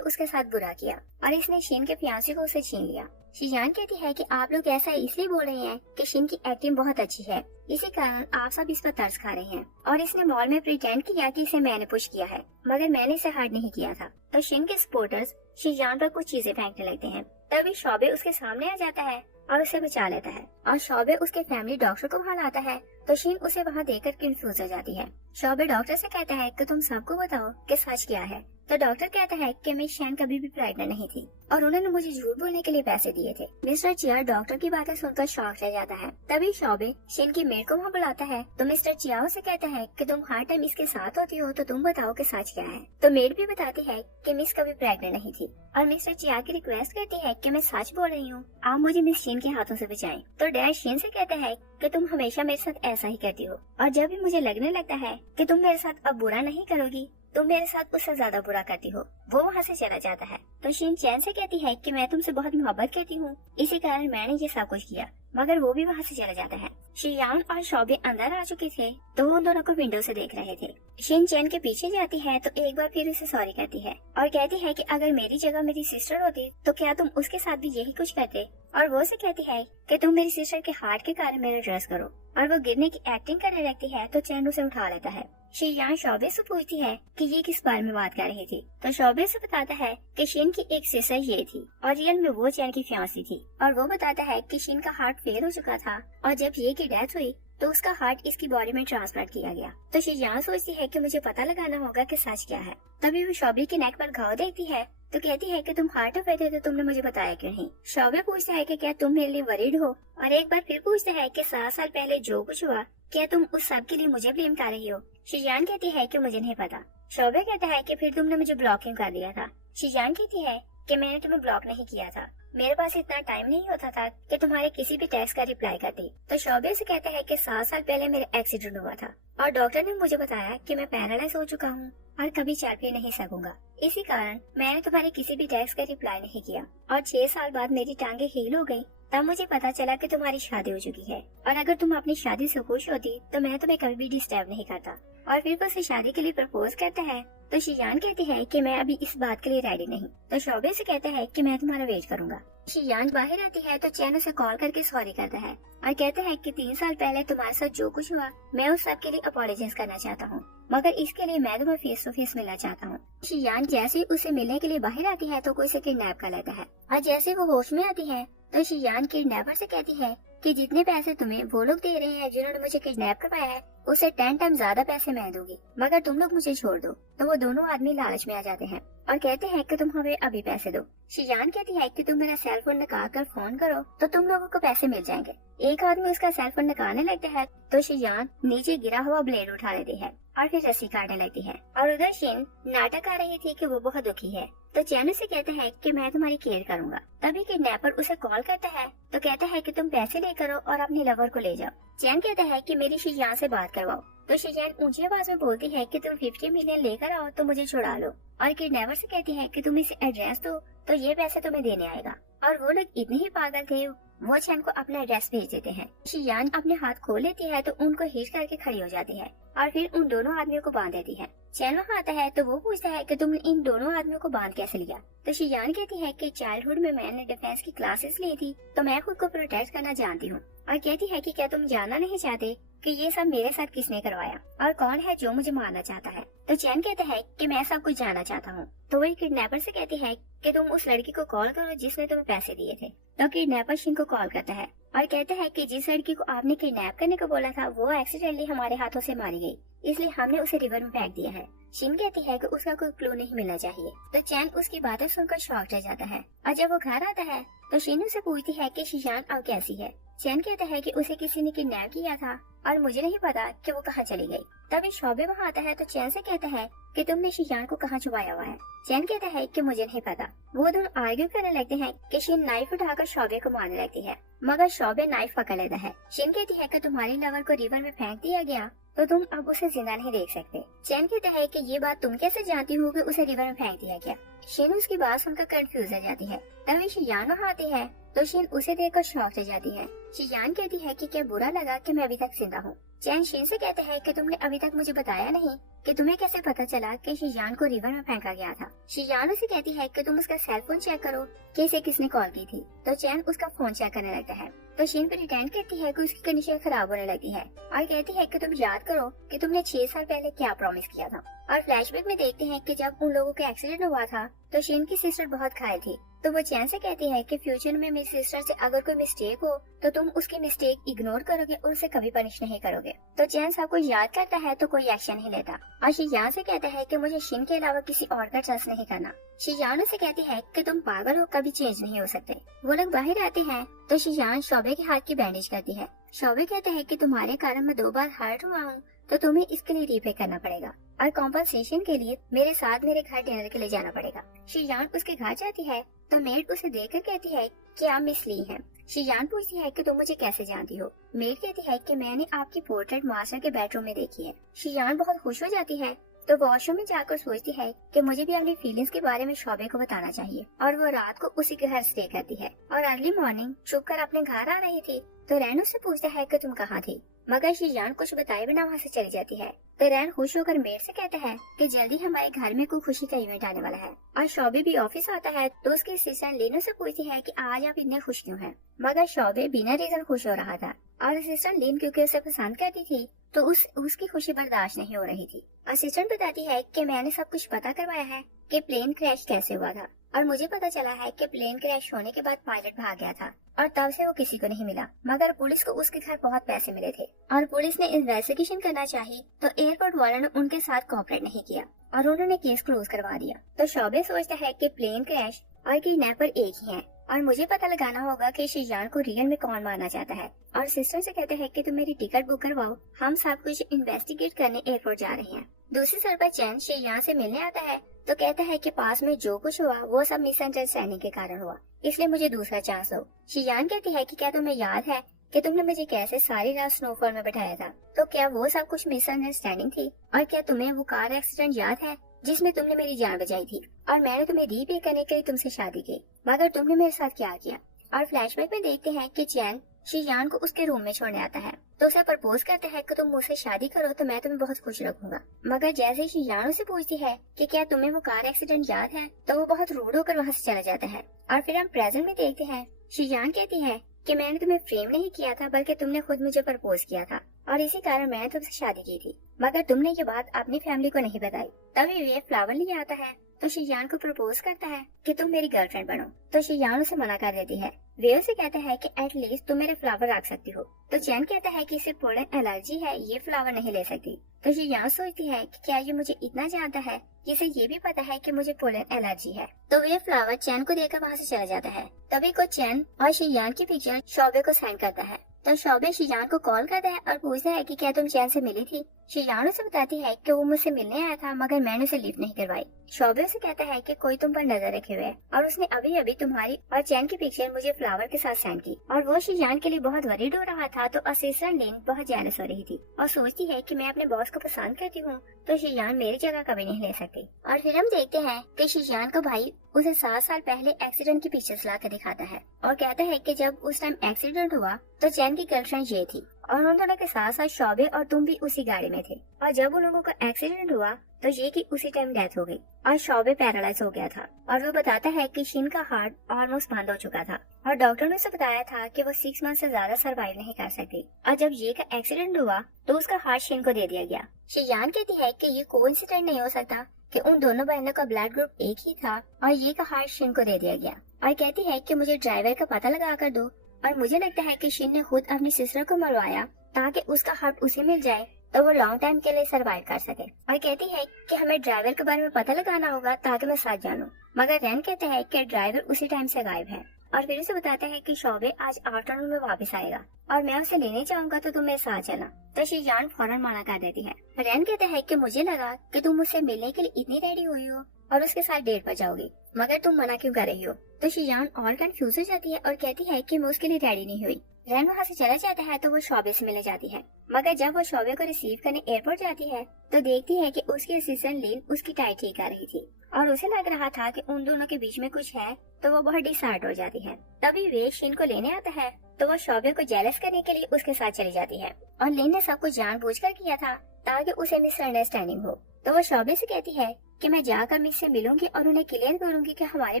उसके साथ बुरा किया और इसने शीन के फियांसे को उसे छीन लिया। शिजान कहती है कि आप लोग ऐसा इसलिए बोल रहे हैं कि शीन की एक्टिंग बहुत अच्छी है, इसी कारण आप सब इस पर तरस खा रहे हैं और इसने मॉल में प्रिटेंड किया कि इसे मैंने पुश किया है, मगर मैंने इसे हर्ट नहीं किया था। तो शीन के सपोर्टर्स शिजान पर कुछ चीजें फेंकने लगते हैं। तभी शोबे उसके सामने आ जाता है और उसे बचा लेता है और शोबे उसके फैमिली डॉक्टर को वहाँ लाता है तो शीन उसे वहाँ देखकर कंफ्यूज हो जाती है। शोबे डॉक्टर से कहता है कि तुम सबको बताओ कि सच क्या है। तो डॉक्टर कहता है कि मिस शैन कभी भी प्रेग्नेंट नहीं थी और उन्होंने मुझे झूठ बोलने के लिए पैसे दिए थे। मिस्टर चिया डॉक्टर की बातें सुनकर शॉक रह जाता है। तभी शोबे शीन की मेड को वहाँ बुलाता है तो मिस्टर चियाओ से कहता है कि तुम हर टाइम इसके साथ होती हो तो तुम बताओ कि सच क्या है। तो मेड भी बताती है कि मिस कभी प्रेग्नेंट नहीं थी और मिस्टर चिया की रिक्वेस्ट करती है कि मैं सच बोल रही हूँ, आप मुझे मिस शीन के हाथों से बचाएं। तो डैड शीन से कहता है कि तुम हमेशा मेरे साथ ऐसा ही करती हो और जब भी मुझे लगने लगता है कि तुम मेरे साथ अब बुरा नहीं करोगी, तुम मेरे साथ उससे ज्यादा बुरा करती हो। वो वहाँ से चला जाता है तो शीन चैन से कहती है कि मैं तुमसे बहुत मोहब्बत करती हूँ, इसी कारण मैंने ये सब कुछ किया, मगर वो भी वहाँ से चला जाता है। शियान और शोबे अंदर आ चुके थे तो वो दोनों को विंडो से देख रहे थे। शीन चैन के पीछे जाती है तो एक बार फिर उसे सॉरी कहती है और कहती है कि अगर मेरी जगह मेरी सिस्टर होती तो क्या तुम उसके साथ भी यही कुछ करते। और वो से कहती है कि तुम मेरी सिस्टर के हार्ट के कारण मेरा ड्रेस करो और वो गिरने की एक्टिंग करने लगती है तो चैन उसे उठा लेता है। शियान शोबे से पूछती है कि ये किस बारे में बात कर रही थी तो शोबे से बताता है कि शीन की एक सिस्टर ये थी और रियल में वो चैन की फियांसी थी और वो बताता है कि शीन का हार्ट फेल हो चुका था और जब ये की डेथ हुई तो उसका हार्ट इसकी बॉडी में ट्रांसप्लांट किया गया। तो शियान सोचती है कि मुझे पता लगाना होगा कि सच क्या है। तभी वो शोबे की नेक पर घाव देखती है तो कहती है कि तुम हार्ट ऑफ थे तो तुमने मुझे बताया क्यों नहीं। शोबे पूछता है कि क्या तुम मेरे लिए वरीड हो और एक बार फिर पूछता है कि 7 साल पहले जो कुछ हुआ क्या तुम उस सब के लिए मुझे ब्लेम कर रही हो। शियान कहती है कि मुझे नहीं पता। शोबे कहता है कि फिर तुमने मुझे ब्लॉकिंग कर दिया था। शियान कहती है कि मैंने तुम्हें ब्लॉक नहीं किया था, मेरे पास इतना टाइम नहीं होता था कि तुम्हारे किसी भी टेक्स्ट का रिप्लाई करती। तो शोबे से कहता है कि 7 साल पहले मेरा एक्सीडेंट हुआ था और डॉक्टर ने मुझे बताया कि मैं पैरालाइज हो चुका हूँ और कभी चल फिर नहीं सकूंगा, इसी कारण मैंने तुम्हारे किसी भी टेक्स्ट का रिप्लाई नहीं किया और 6 साल बाद मेरी टांगे हील हो गई तब मुझे पता चला कि तुम्हारी शादी हो चुकी है और अगर तुम अपनी शादी से खुश होती तो मैं तुम्हें कभी भी डिस्टर्ब नहीं करता। और फिर वो उसे शादी के लिए प्रपोज करता है तो शियान कहती है कि मैं अभी इस बात के लिए रेडी नहीं। तो शोबे से कहता है कि मैं तुम्हारा वेट करूंगा। शियान बाहर आती है तो चैन उसे कॉल करके सॉरी करता है और कहता है कि 3 साल पहले तुम्हारे साथ जो कुछ हुआ मैं उस सब के लिए अपॉलोजाइज करना चाहता हूँ, मगर इसके लिए मैं तुम्हें फेस टू फेस मिलना चाहता हूँ। शियान जैसे ही उसे मिलने के लिए बाहर आती है तो कोई उसे किडनैप कर लेता है और जैसे वो होश में आती है तो शियान किडनैपर से कहती है कि जितने पैसे तुम्हें वो लोग दे रहे हैं जिन्होंने मुझे किडनैप करवाया है उसे 10 टाइम ज्यादा पैसे मैं दूंगी, मगर तुम लोग मुझे छोड़ दो। तो वो दोनों आदमी लालच में आ जाते हैं और कहते हैं कि तुम हमें अभी पैसे दो। शियान कहती है कि तुम मेरा सेल फोन निकाल कर फोन करो तो तुम लोगों को पैसे मिल जाएंगे। एक आदमी उसका सेल फोन निकालने लगता है तो शियान नीचे गिरा हुआ ब्लेड उठा लेती है और फिर रस्सी काटने लगती है और उधर शीन नाटक आ रही थी कि वो बहुत दुखी है तो चैन से कहता है कि मैं तुम्हारी केयर करूंगा। तभी किडनैपर उसे कॉल करता है तो कहता है कि तुम पैसे लेकर और अपने लवर को ले जाओ। चैन कहता है कि मेरी शियान से बात करवाओ तो शियान ऊंची आवाज में बोलती है कि तुम 50 मिलियन लेकर आओ तो मुझे छुड़ा लो और किडनैपर से कहती है कि तुम इसे एड्रेस दो तो ये पैसे तुम्हें देने आएगा। और वो लोग इतने ही पागल थे वो चैन को अपना एड्रेस भेज देते हैं। शियान अपने हाथ खोल लेती है तो उनको हिट करके खड़ी हो जाती है और फिर उन दोनों आदमियों को बांध देती है। चैन वहाँ आता है तो वो पूछता है कि तुमने इन दोनों आदमियों को बांध कैसे लिया। तो शियान कहती है कि चाइल्डहुड में मैंने डिफेंस की क्लासेस ली थी तो मैं खुद को प्रोटेक्ट करना जानती हूँ और कहती है कि क्या तुम जानना नहीं चाहते कि ये सब मेरे साथ किसने करवाया और कौन है जो मुझे मारना चाहता है। तो चैन कहता है कि मैं सब कुछ जानना चाहता हूँ। तो वही किडनैपर से कहती है कि तुम उस लड़की को कॉल करो जिसने तुम्हें पैसे दिए थे। तो किडनैपर शीन को कॉल करता है और कहता है कि जिस लड़की को आपने किडनैप करने को बोला था वो एक्सीडेंटली हमारे हाथों से मारी गई, इसलिए हमने उसे रिवर में फेंक दिया है। शीन कहती है कि उसका कोई क्लू नहीं मिलना चाहिए। तो चैन उसकी बातें सुनकर शॉक रह जाता है और जब वो घर आता है तो शीन उसे पूछती है कि शियान अब कैसी है। चैन कहता है कि उसे किसी ने किडनैप किया था और मुझे नहीं पता कि वो कहाँ चली गई। तभी शोबे वहाँ आता है तो चैन से कहता है कि तुमने शियान को कहाँ छुपाया हुआ है। चैन कहता है कि मुझे नहीं पता। वो दोनों आर्ग्यू करने लगते हैं कि शिन नाइफ उठाकर शोबे को मारने लगती है, मगर शोबे नाइफ पकड़ लेता है। शिन कहती है कि तुम्हारी लवर को रिवर में फेंक दिया गया तो तुम अब उसे जिंदा नहीं देख सकते। चैन कहता है कि ये बात तुम कैसे जानती हो कि उसे रिवर में फेंक दिया गया। शिन उसकी बात सुनकर कंफ्यूज हो जाती है। तभी शियान वहाँ आती है तो शिन उसे देखकर शॉक रह जाती है। शियान कहती है कि क्या बुरा लगा कि मैं अभी तक जिंदा हूँ। चैन शिन से कहता है कि तुमने अभी तक मुझे बताया नहीं कि तुम्हें कैसे पता चला कि शियान को रिवर में फेंका गया था। शियान उसे कहती है कि तुम उसका सेल फोन चेक करो कि इसे किसने कॉल की थी। तो चैन उसका फोन चेक करने लगता है तो शिन प्रिटेंड करती है कि उसकी कंडीशन खराब होने लगती है और कहती है कि तुम याद करो कि तुमने 6 साल पहले क्या प्रॉमिस किया था। और फ्लैशबैक में देखते हैं कि जब उन लोगों का एक्सीडेंट हुआ था तो शिन की सिस्टर बहुत घायल थी। तो वो चैन से कहती है कि फ्यूचर में मेरी सिस्टर से अगर कोई मिस्टेक हो तो तुम उसकी मिस्टेक इग्नोर करोगे और उसे कभी पनिश नहीं करोगे। तो चैन सबको याद करता है तो कोई एक्शन नहीं लेता और शियान से कहता है कि मुझे शिन के अलावा किसी और का ट्रस्ट नहीं करना। शियान उसे कहती है कि तुम पागल हो, कभी चेंज नहीं हो सकते। वो लोग बाहर आते हैं तो शियान शोबे के हाथ की बैंडेज करती है। शोबे कहते हैं कि तुम्हारे कारण मैं 2 बार हर्ट हुआ हूँ तो तुम्हें इसके लिए रीपे करना पड़ेगा और कॉम्पनसेशन के लिए मेरे साथ मेरे घर डिनर के लिए जाना पड़ेगा। शियान उसके घर जाती है तो मेड उसे देखकर कहती है कि आप मिस ली हैं। शियान पूछती है कि तुम मुझे कैसे जानती हो। मेड कहती है कि मैंने आपकी पोर्ट्रेट मास्टर के बेडरूम में देखी है। शियान बहुत खुश हो जाती है तो वॉशरूम में जाकर सोचती है कि मुझे भी अपनी फीलिंग्स के बारे में शोबे को बताना चाहिए और वो रात को उसी के घर स्टे करती है। और अर्ली मॉर्निंग शुक्र अपने घर आ रही थी तो रैन उससे पूछता है कि तुम कहाँ थी, मगर शियान कुछ बताए बिना वहाँ से चली जाती है। तो रैन खुश होकर मेड से कहता है कि जल्दी हमारे घर में कोई खुशी का इवेंट आने वाला है। और शोबे भी ऑफिस आता है तो उसकी असिस्टेंट लेनो से पूछती है कि आज आप इतने खुश क्यों हैं, मगर शोबे बिना रीजन खुश हो रहा था और असिस्टेंट लेन क्योंकि उसे पसंद करती थी तो उसकी खुशी बर्दाश्त नहीं हो रही थी। असिस्टेंट बताती है कि मैंने सब कुछ पता करवाया है कि प्लेन क्रैश कैसे हुआ था और मुझे पता चला है कि प्लेन क्रैश होने के बाद पायलट भाग गया था और तब से वो किसी को नहीं मिला, मगर पुलिस को उसके घर बहुत पैसे मिले थे और पुलिस ने इन्वेस्टिगेशन करना चाहिए तो एयरपोर्ट वालों ने उनके साथ कोऑपरेट नहीं किया और उन्होंने केस क्लोज करवा दिया। तो शोबे सोचता है कि प्लेन क्रैश और किडनैपर एक ही है और मुझे पता लगाना होगा कि शियान को रियल में कौन मारना चाहता है। और सिस्टर से कहते हैं कि तुम मेरी टिकट बुक करवाओ, हम सब कुछ इन्वेस्टिगेट करने एयरपोर्ट जा रहे हैं। दूसरी सर पर चैन शियान से मिलने आता है तो कहता है कि पास में जो कुछ हुआ वो सब मिसअंडरस्टैंडिंग के कारण हुआ, इसलिए मुझे दूसरा चांस दो। शियान कहती है कि क्या तुम्हें याद है कि तुमने मुझे कैसे सारी रात स्नोफॉल में बैठाया था, तो क्या वो सब कुछ मिसअंडरस्टैंडिंग थी? और क्या तुम्हें वो कार एक्सीडेंट याद है जिसमें तुमने मेरी जान बचाई थी और मैंने तुम्हें रीपे करने के लिए तुमसे शादी की, मगर तुमने मेरे साथ क्या किया? और फ्लैशबैक में देखते हैं कि चैन शियान को उसके रूम में छोड़ने आता है तो उसे प्रपोज करता है कि तुम मुझसे शादी करो तो मैं तुम्हें बहुत खुश रखूंगा। मगर जैसे ही शियान उसे पूछती है कि क्या तुम्हें वो कार एक्सीडेंट याद है तो वो बहुत रूड होकर वहाँ से चला जाता है। और फिर हम प्रेजेंट में देखते हैं शियान कहती है कि मैंने तुम्हें फ्रेम नहीं किया था बल्कि तुमने खुद मुझे प्रपोज किया था और इसी कारण मैंने तुमसे शादी की थी, मगर तुमने ये बात अपनी फैमिली को नहीं बताई। तभी वे फ्लावर लिए आता है तो शियान को प्रपोज करता है कि तुम मेरी गर्लफ्रेंड बनो, तो शियान उसे मना कर देती है। वे उसे कहता है कि एटलीस्ट तुम मेरे फ्लावर रख सकती हो। तो चैन कहता है कि इसे पोलन एलर्जी है, ये फ्लावर नहीं ले सकती। तो शियान सोचती है कि क्या ये मुझे इतना जानता है कि इसे ये भी पता है कि मुझे पोलन एलर्जी है। तो वे फ्लावर चैन को देकर वहाँ से चला जाता है। तभी को चैन और शियान की पिक्चर शोबे को सेंड करता है तो शोबे शियान को कॉल करता है और पूछता है कि क्या तुम चैन से मिली थी। शियान उसे बताती है कि वो मुझसे मिलने आया था मगर मैंने उसे लिफ्ट नहीं करवाई। शोबे उसे कहता है कि कोई तुम पर नजर रखे हुए है और उसने अभी अभी तुम्हारी और चैन की पिक्चर मुझे फ्लावर के साथ सेंड की और वो शियान के लिए बहुत वरीड हो रहा था। तो असिस्टेंट लेन बहुत जेलस हो रही थी और सोचती है कि मैं अपने बॉस को पसंद करती हूँ तो शियान मेरी जगह कभी नहीं ले सकती। और फिर हम देखते हैं कि शियान का भाई उसे 7 साल पहले एक्सीडेंट की पिक्चर्स ला कर दिखाता है और कहता है कि जब उस टाइम एक्सीडेंट हुआ तो चैन की गर्लफ्रेंड ये थी और उन दोनों के साथ साथ शोबे और तुम भी उसी गाड़ी में थे और जब उन लोगों का एक्सीडेंट हुआ तो ये की उसी टाइम डेथ हो गई और शोबे पैरालाइज हो गया था। और वो बताता है कि शिन का हार्ट ऑलमोस्ट बंद हो चुका था और डॉक्टर ने उसे बताया था कि वो 6 मंथ से ज्यादा सर्वाइव नहीं कर सकती। और जब ये का एक्सीडेंट हुआ तो उसका हार्ट शिन को दे दिया गया। शियान कहती है कि ये कोइंसिडेंट नहीं हो सकता कि उन दोनों बहनों का ब्लड ग्रुप एक ही था और ये का हार्ट शिन को दे दिया गया। और कहती है कि मुझे ड्राइवर का पता लगा कर दो और मुझे लगता है कि शिन ने खुद अपनी सिस्टर को मरवाया ताकि उसका हार्ट उसे मिल जाए तो वो लॉन्ग टाइम के लिए सरवाइव कर सके। और कहती है कि हमें ड्राइवर के बारे में पता लगाना होगा ताकि मैं साथ जानूं, मगर रैन कहते हैं कि ड्राइवर उसी टाइम से गायब है। और फिर उसे बताता है कि शोबे आज आफ्टरनून में वापस आएगा और मैं उसे लेने जाऊंगा तो तुम मेरे साथ चलना। तो शीजान फौरन मना कर देती है। रैन कहता है कि मुझे लगा कि तुम मुझसे मिलने के लिए इतनी रेडी हुई हो और उसके साथ डेट पर जाओगी, मगर तुम मना क्यों कर रही हो। तो शीजान और कंफ्यूज हो जाती है और कहती है कि मैं उसके लिए रेडी नहीं हुई। रैन वहाँ से चला जाता है तो वो शोबे से मिलने जाती है, मगर जब वो शोबे को रिसीव करने एयरपोर्ट जाती है तो देखती है कि उसकी असिस्टेंट लिन उसकी टाई ठीक कर रही थी और उसे लग रहा था कि उन दोनों के बीच में कुछ है, तो वो बहुत डिसहार्ट हो जाती है। तभी वे शिन को लेने आता है तो वो शोबे को जेलस करने के लिए उसके साथ चली जाती है और लिन ने सब कुछ जानबूझकर किया था ताकि उसे मिसअंडरस्टैंडिंग हो। तो वो शोबे से कहती है कि मैं जाकर मिस से मिलूंगी और उन्हें क्लियर करूंगी कि हमारे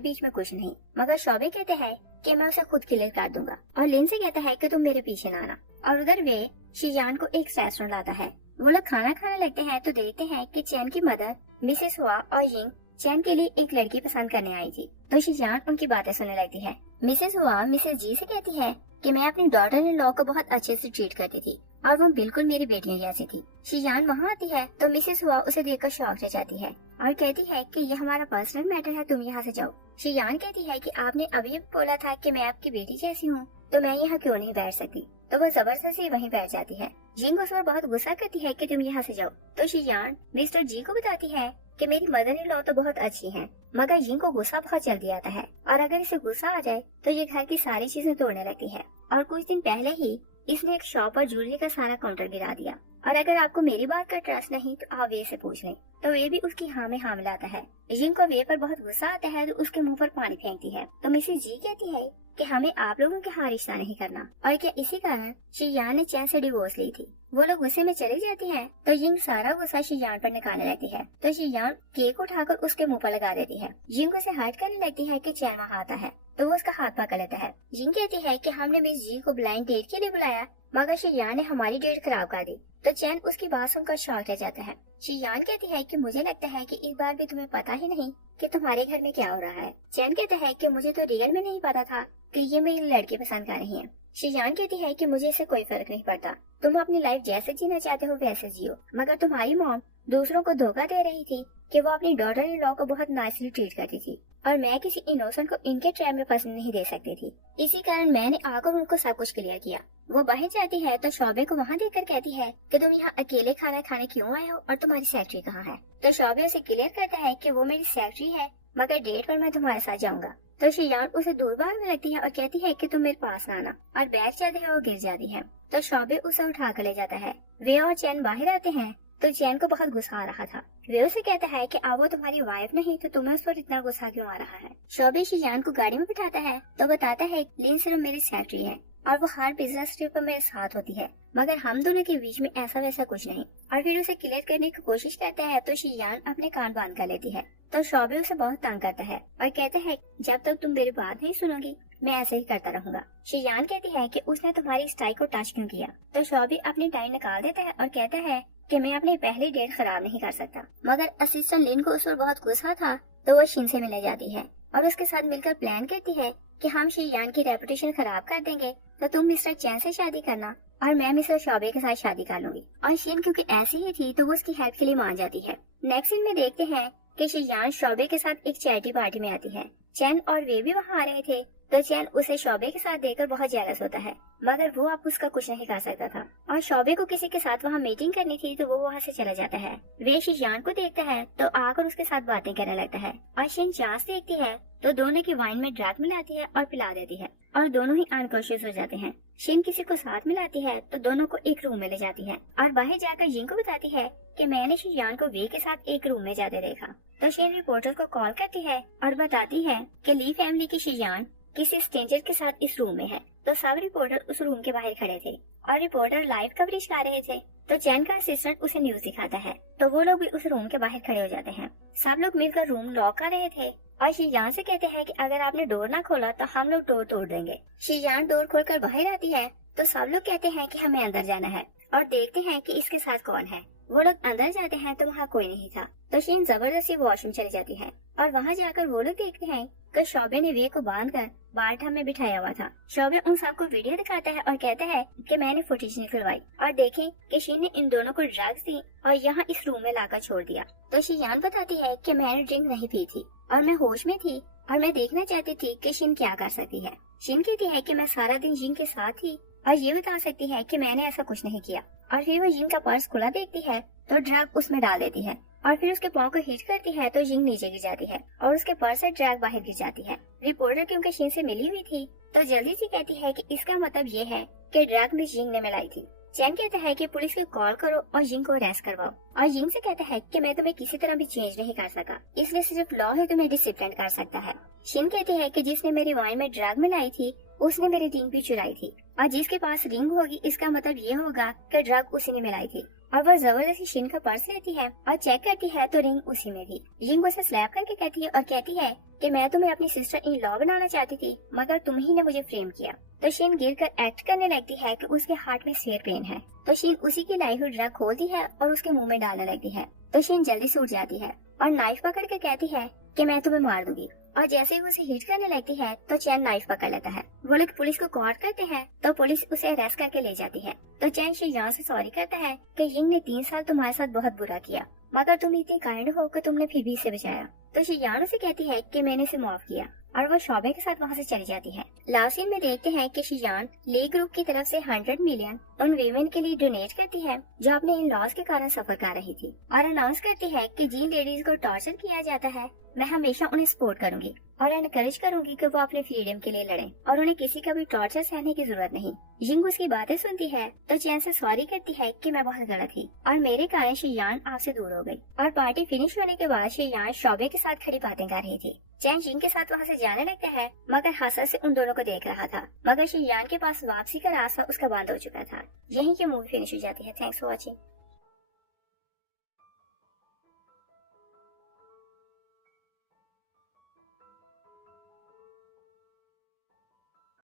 बीच में कुछ नहीं, मगर शोबे कहते हैं कि मैं उसे खुद क्लियर कर दूंगा और लिन से कहता है कि तुम मेरे पीछे ना आना। और उधर वे शीजान को एक रेस्टोरेंट लाता है। वो लोग खाना खाने लगते हैं तो देखते हैं कि चैन की मदर मिसेस हुआ और यिंग चैन के लिए एक लड़की पसंद करने आई थी। तो शीजान उनकी बातें सुनने लगती है। मिसेस हुआ मिसेस जी से कहती है कि मैं अपनी डॉटर इन लॉ को बहुत अच्छे से ट्रीट करती थी और वो बिल्कुल मेरी बेटियों जैसी थी। शीजान वहाँ आती है तो मिसेस हुआ उसे देखकर शॉक रह जाती है और कहती है कि ये हमारा पर्सनल मैटर है, तुम यहाँ से जाओ। शीजान कहती है कि आपने अभी बोला था कि मैं आपकी बेटी जैसी हूँ, तो मैं यहाँ क्यों नहीं बैठ सकती। तो वो जबरदस्ती वहीं बैठ जाती है। जिंग उस पर बहुत गुस्सा करती है कि तुम यहाँ से जाओ। तो शीजान मिस्टर जी को बताती है कि मेरी मदर इन लॉ तो बहुत अच्छी हैं, मगर जिंग को गुस्सा बहुत जल्दी आता है और अगर इसे गुस्सा आ जाए तो ये घर की सारी चीजें तोड़ने लगती है। और कुछ दिन पहले ही इसने एक शॉप पर ज्वेलरी का सारा काउंटर गिरा दिया और अगर आपको मेरी बात का ट्रस्ट नहीं तो आप वे से पूछ लें। तो वे भी उसकी हाँ में हाँ मिलाता है। जिंग को वे पर बहुत गुस्सा आता है तो उसके मुंह पर पानी फेंकती है। तो मिसेस जी कहती है कि हमें आप लोगों के यहाँ रिश्ता नहीं करना और क्या इसी कारण शीजान ने चैन से डिवोर्स ली थी। वो लोग गुस्से में चली जाती है तो जिंग सारा गुस्सा शीजान पर निकालने लगती है। तो शीजान केक उठाकर उसके मुंह पर लगा देती है। जिंग उसे हर्ट करने लगती है कि चैन वहाँ आता है तो वो उसका हाथ पकड़ लेता है। जिंग कहती है कि हमने मिस जी को ब्लाइंड डेट के लिए बुलाया, मगर शीजान ने हमारी डेट खराब कर दी। तो चैन उसकी बात सुनकर शॉक रह जाता है। शीजान कहती है कि मुझे लगता है कि इस बार भी तुम्हें पता ही नहीं कि तुम्हारे घर में क्या हो रहा है। चैन कहता है कि मुझे तो रियल में नहीं पता था कि ये मेरी लड़की पसंद कर रही है। शीजान कहती है कि मुझे इससे कोई फर्क नहीं पड़ता, तुम अपनी लाइफ जैसे जीना चाहते हो वैसे जियो, मगर तुम्हारी मॉम दूसरों को धोखा दे रही थी कि वो अपनी डॉटर इन लॉ को बहुत नाइसली ट्रीट करती थी और मैं किसी इनोसेंट को इनके ट्रैप में पसंद नहीं दे सकती थी। इसी कारण मैंने आकर उनको सब कुछ क्लियर किया। वो बाहर जाती है तो शोबे को वहाँ देखकर कहती है कि तुम यहाँ अकेले खाना खाने क्यों आए हो और तुम्हारी सेक्रेटरी कहाँ है। तो शोबे उसे क्लियर करता है कि वो मेरी सेक्रेटरी है, मगर डेट पर मैं तुम्हारे साथ जाऊंगा। तो शीजान उसे दूर भागने लगती है और कहती है कि तुम मेरे पास आना, और बैठ जाते हैं और गिर जाती है। तो शोबे उसे उठा कर ले जाता है। वे और चैन बाहर आते हैं तो चैन को बहुत गुस्सा आ रहा था। वे उसे कहता है कि अब वो तुम्हारी वाइफ नहीं तो तुम्हें उस पर इतना गुस्सा क्यों आ रहा है। शोबे शीजान को गाड़ी में बिठाता है तो बताता है लिन सिर्फ मेरी सेक्रेटरी है और वो हर बिजनेस ट्रिप पर मेरे साथ होती है, मगर हम दोनों के बीच में ऐसा वैसा कुछ नहीं। और फिर उसे क्लियर करने की कोशिश करता है तो शीजान अपने कान बंद कर लेती है। तो शोबे उसे बहुत तंग करता है और कहता है जब तक तुम मेरी बात नहीं सुनोगी मैं ऐसे ही करता रहूंगा। शीजान कहती है कि उसने तुम्हारी स्टाइल को टच क्यों किया। तो शोबे अपनी टाई निकाल देता है और कहता है कि मैं अपनी पहली डेट खराब नहीं कर सकता, मगर असिस्टेंट लिन को उस पर बहुत गुस्सा था तो वो शिन से मिलने जाती है और उसके साथ मिलकर प्लान करती है कि हम शीजान की रेपुटेशन खराब कर देंगे तो तुम मिस्टर चैन से शादी करना और मैं मिस्टर शोबे के साथ शादी कर लूंगी। और शिन क्योंकि ऐसी ही थी तो वो उसकी हेल्प के लिए मान जाती है। नेक्स्ट सीन में देखते हैं कि शीजान शोबे के साथ एक चैरिटी पार्टी में आती है। चैन और वे भी वहाँ आ रहे थे तो चैन उसे शोबे के साथ देखकर बहुत जेलस होता है, मगर वो अब उसका कुछ नहीं कर सकता था। और शोबे को किसी के साथ वहाँ मीटिंग करनी थी तो वो वहाँ से चला जाता है। वे शीजान को देखता है तो आकर उसके साथ बातें करने लगता है और शिन चांस देखती है तो दोनों की वाइन में ड्रग मिलाती है और पिला देती है और दोनों ही अनकॉन्शियस हो जाते हैं। शिन किसी को साथ मिलाती है तो दोनों को एक रूम में ले जाती है और बाहर जाकर जिंग को बताती है कि मैंने शीजान को वे के साथ एक रूम में जाते देखा। तो शिन रिपोर्टर को कॉल करती है और बताती है कि ली फैमिली की शीजान किसी स्ट्रेंजर के साथ इस रूम में है। तो सब रिपोर्टर उस रूम के बाहर खड़े थे और रिपोर्टर लाइव कवरेज कर रहे थे। तो चैन का असिस्टेंट उसे न्यूज दिखाता है तो वो लोग भी उस रूम के बाहर खड़े हो जाते हैं। सब लोग मिलकर रूम लॉक कर रहे थे और शीजान से कहते हैं कि अगर आपने डोर ना खोला तो हम लोग डोर तोड़ देंगे। शीजान डोर खोलकर बाहर आती है तो सब लोग कहते हैं कि हमें अंदर जाना है और देखते हैं कि इसके साथ कौन है। वो लोग अंदर जाते हैं तो वहाँ कोई नहीं था। तो शीन जबरदस्ती वॉशरूम चली जाती है और वहाँ जाकर वो लोग देखते हैं कि शोबे ने वे को बांधकर बारठा में बिठाया हुआ था। शोबे उन सबको वीडियो दिखाता है और कहता है कि मैंने फुटेज निकलवाई और देखें कि शीन ने इन दोनों को ड्रग्स दी और यहाँ इस रूम में लाकर छोड़ दिया। तो शीजान बताती है कि मैंने ड्रिंक नहीं पी थी और मैं होश में थी और मैं देखना चाहती थी कि शिन क्या कर सकती है। शिन कहती है कि मैं सारा दिन जिंग के साथ थी और ये बता सकती है कि मैंने ऐसा कुछ नहीं किया। और फिर वो जिंग का पर्स खुला देखती है तो ड्रैग उसमें डाल देती है और फिर उसके पाँव को हिट करती है तो जिंग नीचे गिर जाती है और उसके पर्स से ड्रैग बाहर गिर जाती है। रिपोर्टर क्योंकि शिन से मिली हुई थी तो जल्दी से कहती है कि इसका मतलब ये है कि ड्रैग में जिंग ने मिलाई थी। चैन कहता है कि पुलिस को कॉल करो और जिंग को अरेस्ट करवाओ और जिंग से कहता है कि मैं तुम्हें किसी तरह भी चेंज नहीं कर सका, इसलिए सिर्फ लॉ ही तुम्हें डिसिप्लिन कर सकता है। शिन कहती है कि जिसने मेरी वाइन में ड्रग मिलाई थी उसने मेरी रिंग भी चुराई थी और जिसके पास रिंग होगी इसका मतलब ये होगा कि ड्रग उसी ने मिलाई थी। और वह जबरदस्ती शिन का पर्स लेती है और चेक करती है तो रिंग उसी में थी। जिंग उसे स्लैप करके कहती है और कहती है कि मैं तुम्हें अपनी सिस्टर इन लॉ बनाना चाहती थी मगर तुम ही ने मुझे फ्रेम किया। तो शिन गिरकर एक्ट करने लगती है कि उसके हार्ट में सिवियर पेन है। तो शिन उसी की लाई हुई ड्रग खोलती है और उसके मुंह में डालने लगती है। तो शिन जल्दी से उठ जाती है और नाइफ पकड़ के कहती है कि मैं तुम्हें मार दूंगी। और जैसे ही वो उसे हिट करने लगती है तो चैन नाइफ पकड़ लेता है। वो लोग पुलिस को कॉल करते हैं तो पुलिस उसे अरेस्ट करके ले जाती है। तो चैन शियान से सॉरी करता है कि यिंग ने 3 साल तुम्हारे साथ बहुत बुरा किया मगर तुम इतनी काइंड हो कि तुमने फिर भी इसे बचाया। तो शियान उसे कहती है कि मैंने इसे माफ किया और वो शोबे के साथ वहाँ से चली जाती है। लास्ट सीन में देखते हैं कि शियान ली ग्रुप की तरफ से 100 मिलियन उन वीमेन के लिए डोनेट करती है जो अपने इन लॉस के कारण सफर कर रही थी और अनाउंस करती है कि जिन लेडीज को टॉर्चर किया जाता है मैं हमेशा उन्हें सपोर्ट करूंगी और एनकरेज करूंगी कि वो अपने फ्रीडम के लिए लड़ें और उन्हें किसी का भी टॉर्चर सहने की जरूरत नहीं। जिंग उसकी बातें सुनती है तो चैन से सॉरी करती है कि मैं बहुत गलत थी और मेरे कारण शियान आपसे दूर हो गई। और पार्टी फिनिश होने के बाद शियान शोबे के साथ खड़ी बातें कर रही थी। चैन जिंग के साथ वहाँ से जाने लगता है मगर हंसर से उन दोनों को देख रहा था मगर शियान के पास वापसी का रास्ता उसका बंद हो चुका था। यहीं की मूवी फिनिश हो जाती है। Thanks for watching.